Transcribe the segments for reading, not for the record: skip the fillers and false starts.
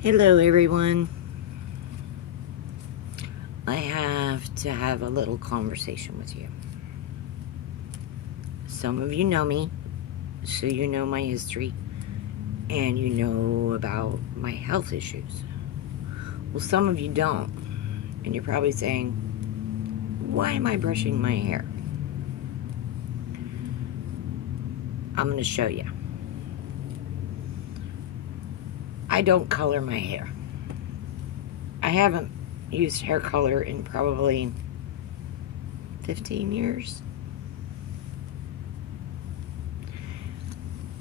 Hello, everyone. I have to have a little conversation with you. Some of you know me, so you know my history, and you know about my health issues. Well, some of you don't, and you're probably saying, why am I brushing my hair? I'm going to show you. I don't color my hair. I haven't used hair color in probably 15 years.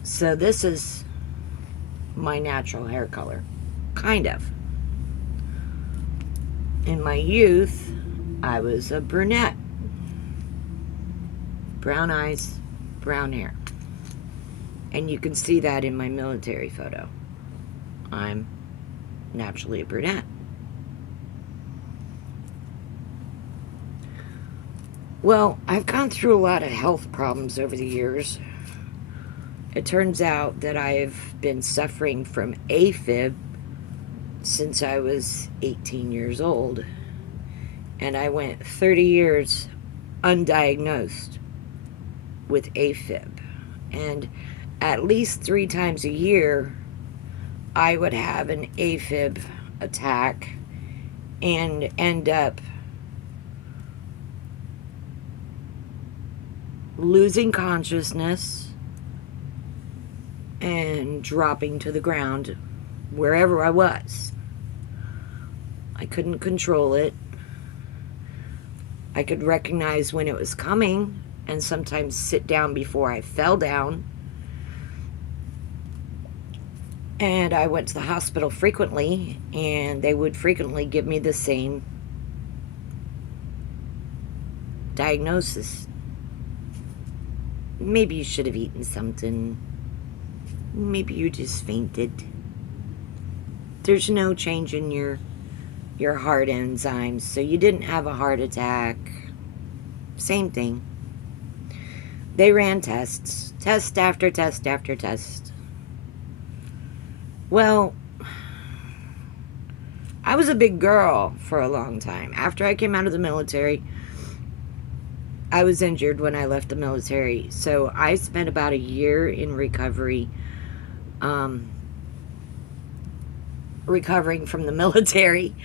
So this is my natural hair color. Kind of. In my youth, I was a brunette. Brown eyes, brown hair. And you can see that in my military photo. I'm naturally a brunette. Well, I've gone through a lot of health problems over the years. It turns out that I've been suffering from AFib since I was 18 years old. And I went 30 years undiagnosed with AFib. And at least 3 times a year, I would have an AFib attack and end up losing consciousness and dropping to the ground wherever I was. I couldn't control it. I could recognize when it was coming and sometimes sit down before I fell down. And I went to the hospital frequently, and they would frequently give me the same diagnosis. Maybe you should have eaten something. Maybe you just fainted. There's no change in your heart enzymes, so you didn't have a heart attack. Same thing. They ran tests, test after test after test. Well, I was a big girl for a long time. After I came out of the military, I was injured when I left the military, so I spent about a year in recovery, recovering from the military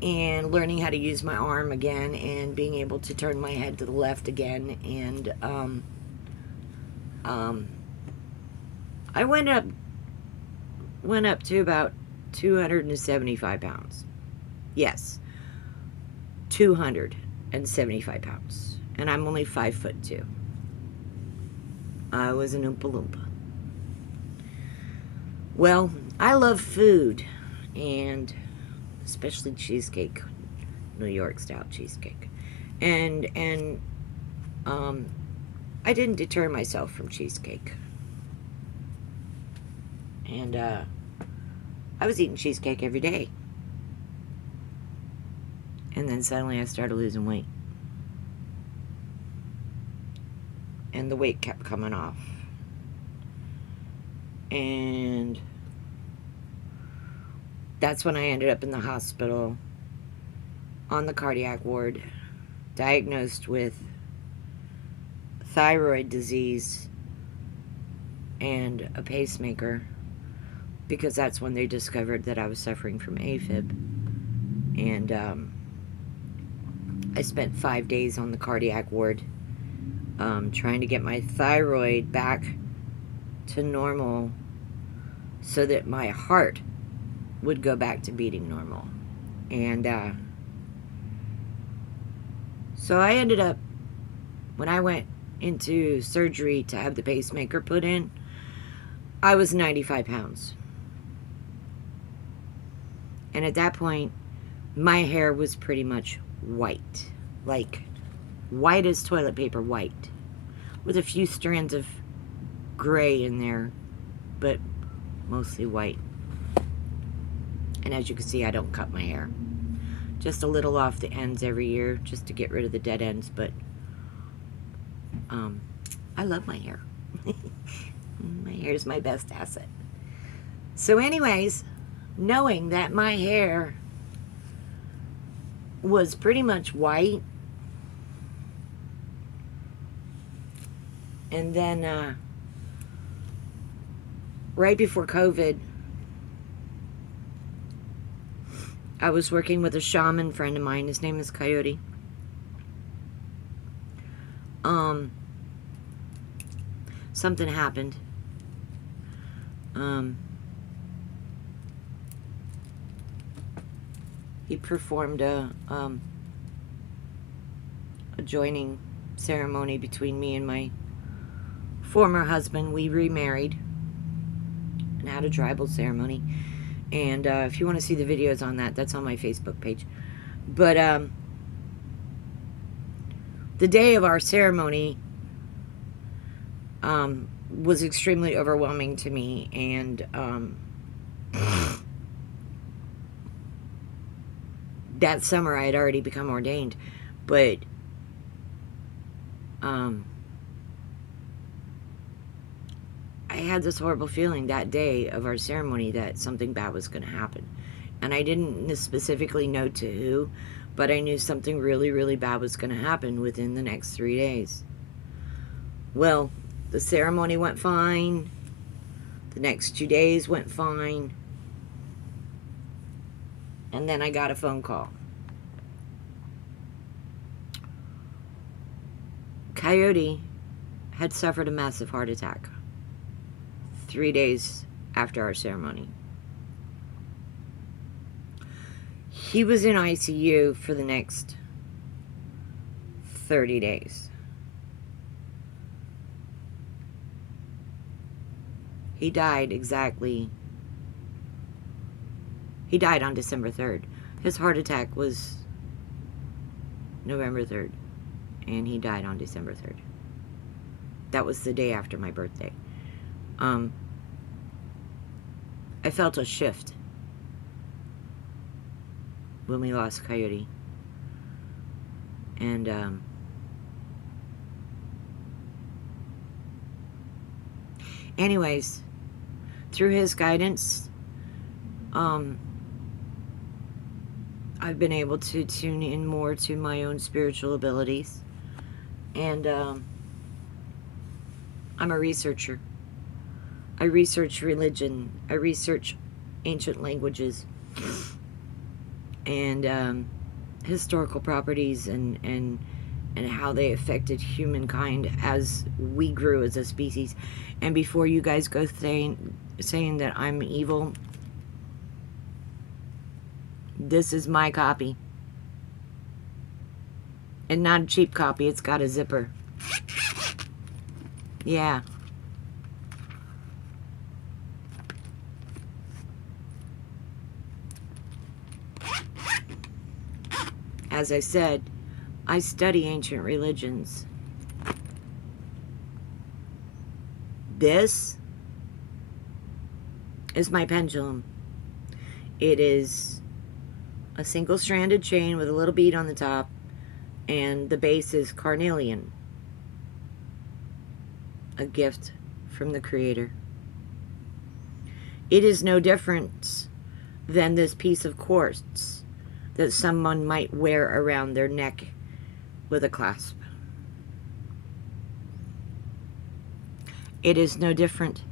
and learning how to use my arm again and being able to turn my head to the left again. And I went up to about 275 pounds. Yes, 275 pounds. And I'm only 5'2". I was an Oompa Loompa. Well, I love food, and especially cheesecake, New York style cheesecake. And I didn't deter myself from cheesecake. And I was eating cheesecake every day. And then suddenly I started losing weight. And the weight kept coming off. And that's when I ended up in the hospital on the cardiac ward, diagnosed with thyroid disease and a pacemaker, because that's when they discovered that I was suffering from AFib. And I spent 5 days on the cardiac ward trying to get my thyroid back to normal so that my heart would go back to beating normal. And so I ended up, when I went into surgery to have the pacemaker put in, I was 95 pounds. And at that point, my hair was pretty much white. Like, white as toilet paper white. With a few strands of gray in there, but mostly white. And as you can see, I don't cut my hair. Just a little off the ends every year, just to get rid of the dead ends, but I love my hair. My hair is my best asset. So anyways, knowing that my hair was pretty much white. And then right before COVID, I was working with a shaman friend of mine. His name is Coyote. Something happened. He performed a joining ceremony between me and my former husband. We remarried and had a tribal ceremony. And if you want to see the videos on that, that's on my Facebook page. But the day of our ceremony was extremely overwhelming to me. And that summer I had already become ordained. But I had this horrible feeling that day of our ceremony that something bad was going to happen. And I didn't specifically know to who, but I knew something really, really bad was going to happen within the next 3 days. Well, the ceremony went fine. The next 2 days went fine. And then I got a phone call. Coyote had suffered a massive heart attack 3 days after our ceremony. He was in ICU for the next 30 days. He died on December 3rd. His heart attack was November 3rd, and he died on December 3rd. That was the day after my birthday. I felt a shift when we lost Coyote. And anyways, through his guidance, I've been able to tune in more to my own spiritual abilities. And I'm a researcher. I research religion. I research ancient languages and historical properties and how they affected humankind as we grew as a species. And before you guys go saying that I'm evil, this is my copy. And not a cheap copy, it's got a zipper. Yeah. As I said, I study ancient religions. This is my pendulum. It is a single-stranded chain with a little bead on the top, and the base is carnelian, a gift from the Creator. It is no different than this piece of quartz that someone might wear around their neck with a clasp. It is no different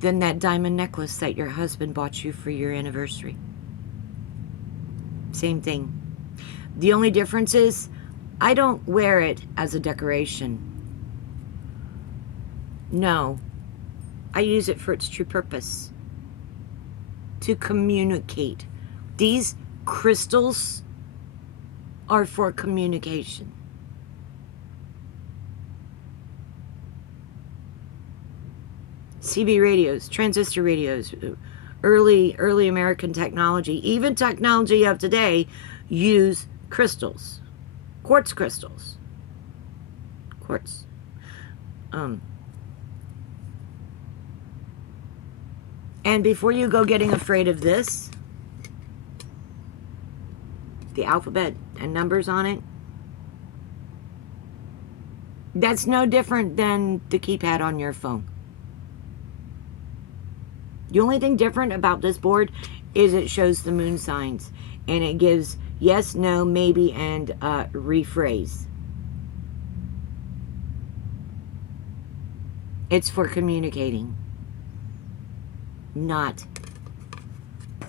than that diamond necklace that your husband bought you for your anniversary. Same thing. The only difference is I don't wear it as a decoration. No, I use it for its true purpose. To communicate. These crystals are for communication. CB radios, transistor radios, early American technology, even technology of today, use crystals, quartz crystals, quartz. And before you go getting afraid of this, the alphabet and numbers on it, that's no different than the keypad on your phone. The only thing different about this board is it shows the moon signs, and it gives yes, no, maybe, and rephrase. It's for communicating, not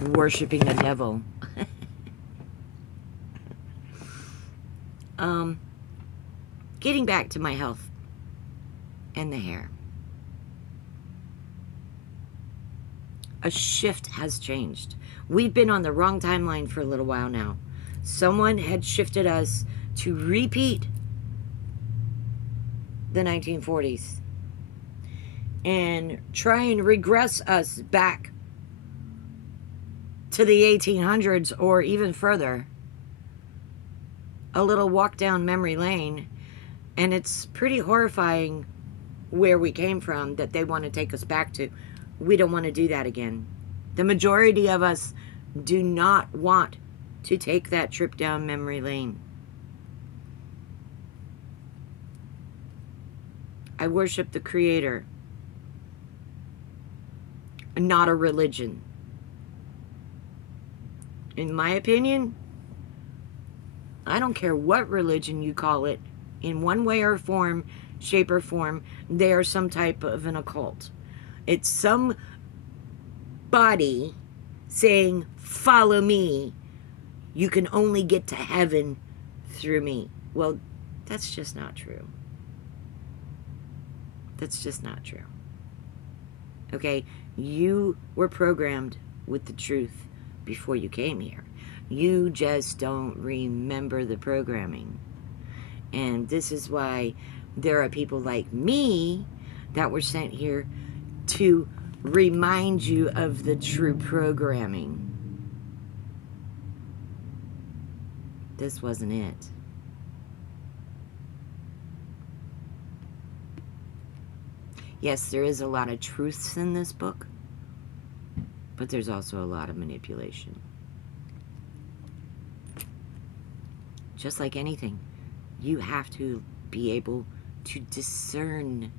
worshiping the devil. Getting back to my health and the hair. A shift has changed. We've been on the wrong timeline for a little while now. Someone had shifted us to repeat the 1940s and try and regress us back to the 1800s or even further. A little walk down memory lane, and it's pretty horrifying where we came from that they want to take us back to. We don't want to do that again. The majority of us do not want to take that trip down memory lane. I worship the Creator, not a religion. In my opinion, I don't care what religion you call it, in one way or form, shape or form, they are some type of an occult. It's some body saying, follow me. You can only get to heaven through me. Well, that's just not true. That's just not true. Okay? You were programmed with the truth before you came here. You just don't remember the programming. And this is why there are people like me that were sent here to remind you of the true programming. This wasn't it. Yes, there is a lot of truths in this book, but there's also a lot of manipulation. Just like anything, you have to be able to discern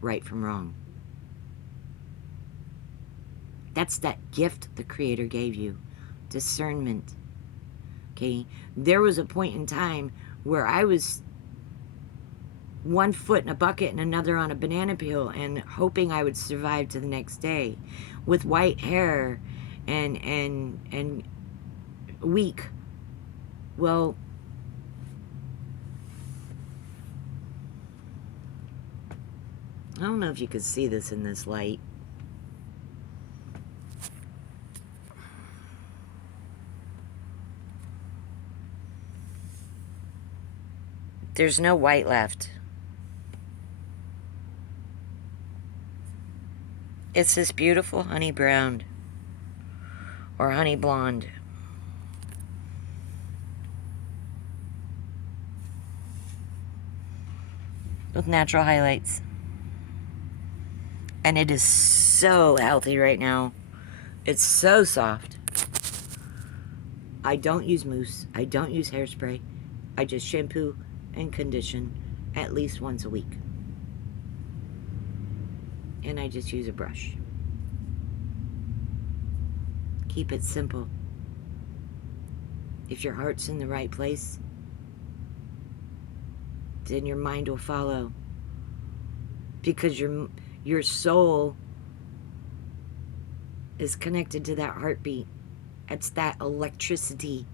right from wrong. That's that gift the Creator gave you, discernment. Okay, there was a point in time where I was one foot in a bucket and another on a banana peel and hoping I would survive to the next day with white hair and weak. Well, I don't know if you could see this in this light. There's no white left. It's this beautiful honey brown or honey blonde. With natural highlights. And it is so healthy right now. It's so soft. I don't use mousse. I don't use hairspray. I just shampoo and condition at least once a week. And I just use a brush. Keep it simple. If your heart's in the right place, then your mind will follow. Because your soul is connected to that heartbeat. It's that electricity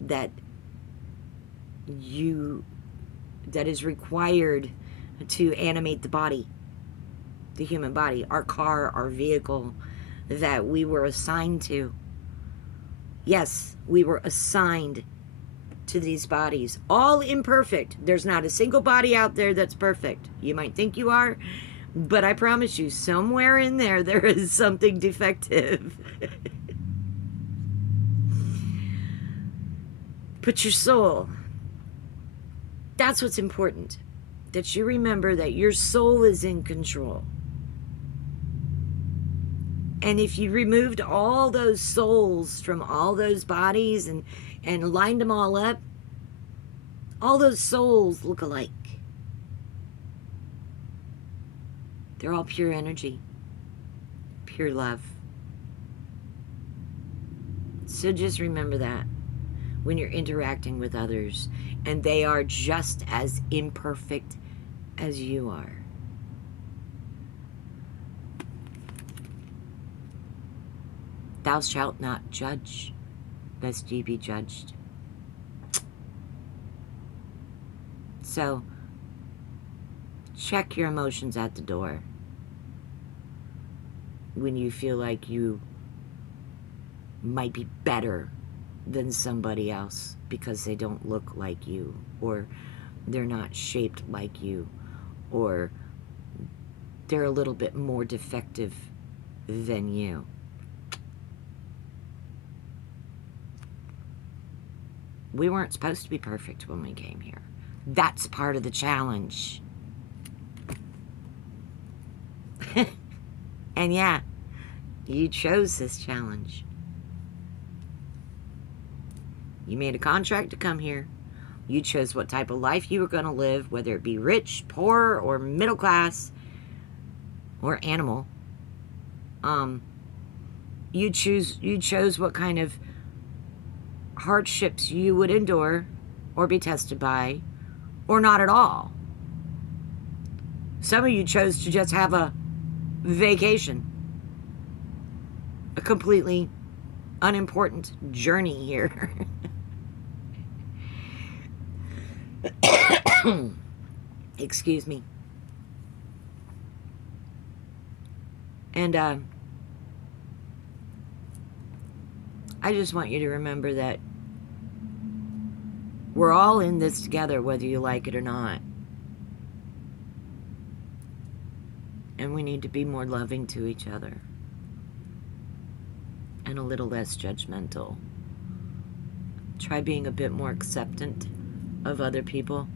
that is required to animate the body, the human body, our car, our vehicle that we were assigned to. Yes, we were assigned to these bodies, all imperfect. There's not a single body out there that's perfect. You might think you are, but I promise you, somewhere in there, there is something defective. But your soul, that's what's important. That you remember that your soul is in control. And if you removed all those souls from all those bodies and lined them all up, all those souls look alike. They're all pure energy, pure love. So just remember that when you're interacting with others, and they are just as imperfect as you are. Thou shalt not judge, lest ye be judged. So, check your emotions at the door when you feel like you might be better than somebody else because they don't look like you, or they're not shaped like you, or they're a little bit more defective than you. We weren't supposed to be perfect when we came here. That's part of the challenge. And yeah, you chose this challenge. You made a contract to come here. You chose what type of life you were going to live, whether it be rich, poor, or middle class, or animal. You chose what kind of hardships you would endure or be tested by, or not at all. Some of you chose to just have a vacation, a completely unimportant journey here. Excuse me. And I just want you to remember that we're all in this together, whether you like it or not. And we need to be more loving to each other and a little less judgmental. Try being a bit more acceptant of other people.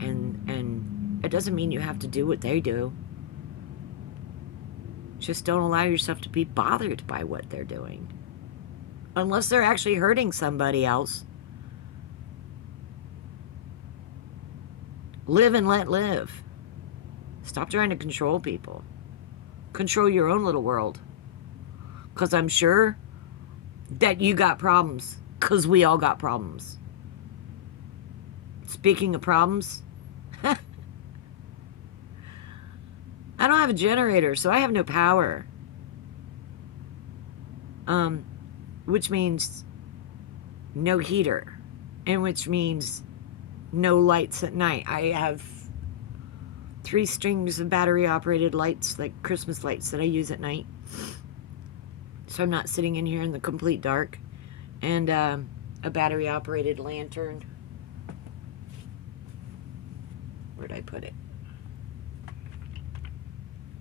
And it doesn't mean you have to do what they do. Just don't allow yourself to be bothered by what they're doing. Unless they're actually hurting somebody else. Live and let live. Stop trying to control people. Control your own little world. Because I'm sure that you got problems. Because we all got problems. Speaking of problems, I don't have a generator, so I have no power. Which means no heater. And which means no lights at night. I have 3 strings of battery-operated lights, like Christmas lights, that I use at night. So I'm not sitting in here in the complete dark. And a battery-operated lantern. Where'd I put it?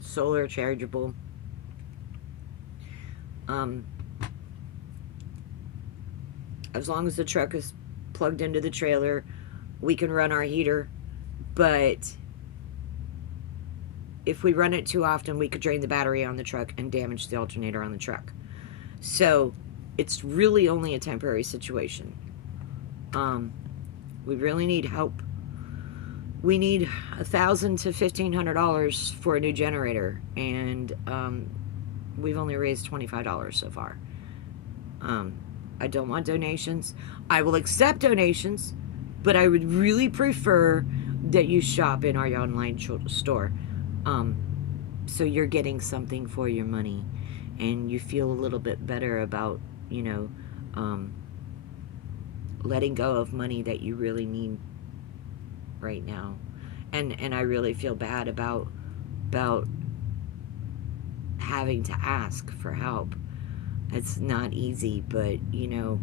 Solar chargeable. As long as the truck is plugged into the trailer, we can run our heater. But if we run it too often, we could drain the battery on the truck and damage the alternator on the truck. So it's really only a temporary situation. We really need help. We need $1,000 to $1,500 for a new generator, and we've only raised $25 so far. I don't want donations. I will accept donations, but I would really prefer that you shop in our online store. So you're getting something for your money, and you feel a little bit better about, you know, letting go of money that you really need right now. And I really feel bad about having to ask for help. It's not easy, but you know,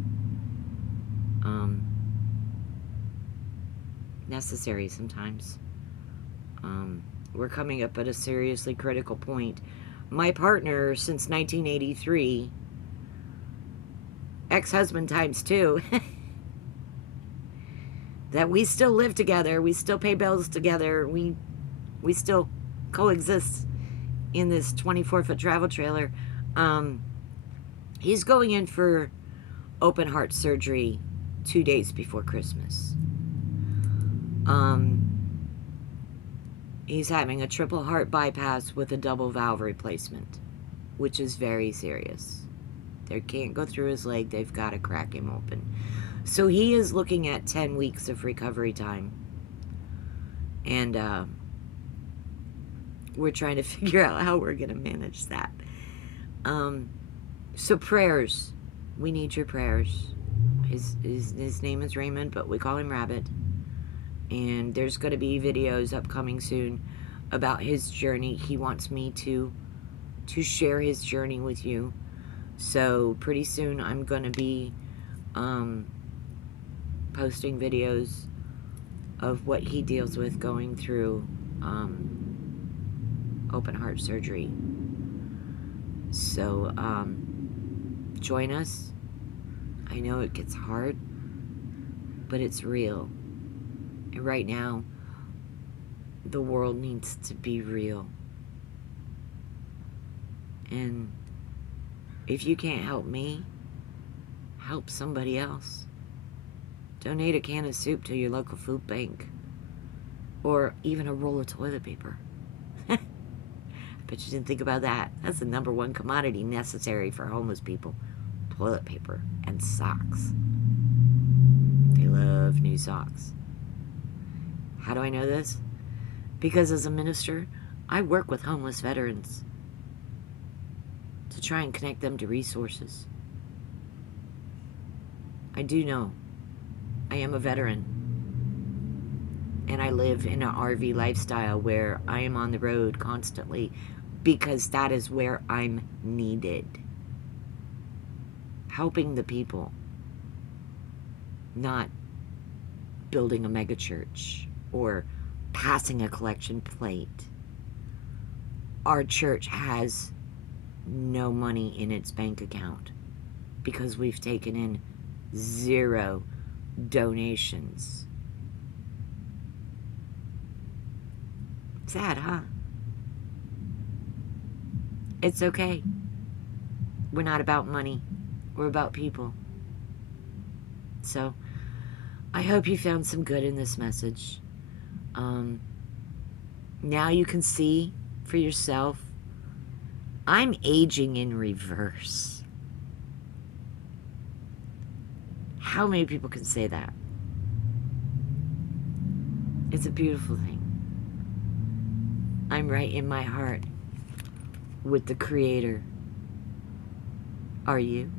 necessary sometimes. We're coming up at a seriously critical point. My partner since 1983, ex-husband times 2, that we still live together, we still pay bills together, we still coexist in this 24-foot travel trailer. He's going in for open heart surgery 2 days before Christmas. He's having a triple heart bypass with a double valve replacement, which is very serious. They can't go through his leg. They've got to crack him open. So he is looking at 10 weeks of recovery time. And we're trying to figure out how we're going to manage that. So prayers. We need your prayers. His name is Raymond, but we call him Rabbit. And there's going to be videos upcoming soon about his journey. He wants me to share his journey with you. So pretty soon I'm going to be posting videos of what he deals with going through open heart surgery. So join us. I know it gets hard, but it's real. And right now, the world needs to be real. And if you can't help me, help somebody else. Donate a can of soup to your local food bank. Or even a roll of toilet paper. I bet you didn't think about that. That's the #1 commodity necessary for homeless people. Toilet paper and socks. They love new socks. How do I know this? Because as a minister, I work with homeless veterans to try and connect them to resources. I do know I am a veteran, and I live in an RV lifestyle where I am on the road constantly because that is where I'm needed. Helping the people, not building a megachurch or passing a collection plate. Our church has no money in its bank account because we've taken in 0 donations. Sad, huh? It's okay. We're not about money. We're about people. So, I hope you found some good in this message. Now you can see for yourself, I'm aging in reverse. How many people can say that? It's a beautiful thing. I'm right in my heart with the Creator. Are you?